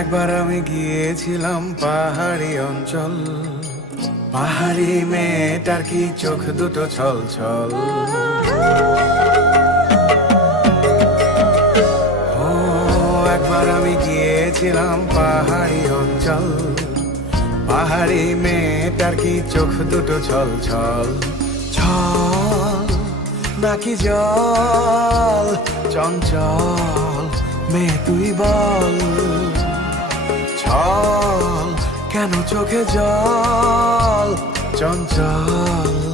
একবার আমি গিয়েছিলাম পাহাড়ি অঞ্চল, পাহাড়ি মেয়েটার কি চোখ দুটো ছল ছল। ও একবার আমি গিয়েছিলাম পাহাড়ি অঞ্চল, পাহাড়ি মেয়েটার কি চোখ দুটো ছল ছল। ছল নাকি জল, চঞ্চল মেয়ে তুই বল। ছল কেন চোখে জল, চঞ্চল।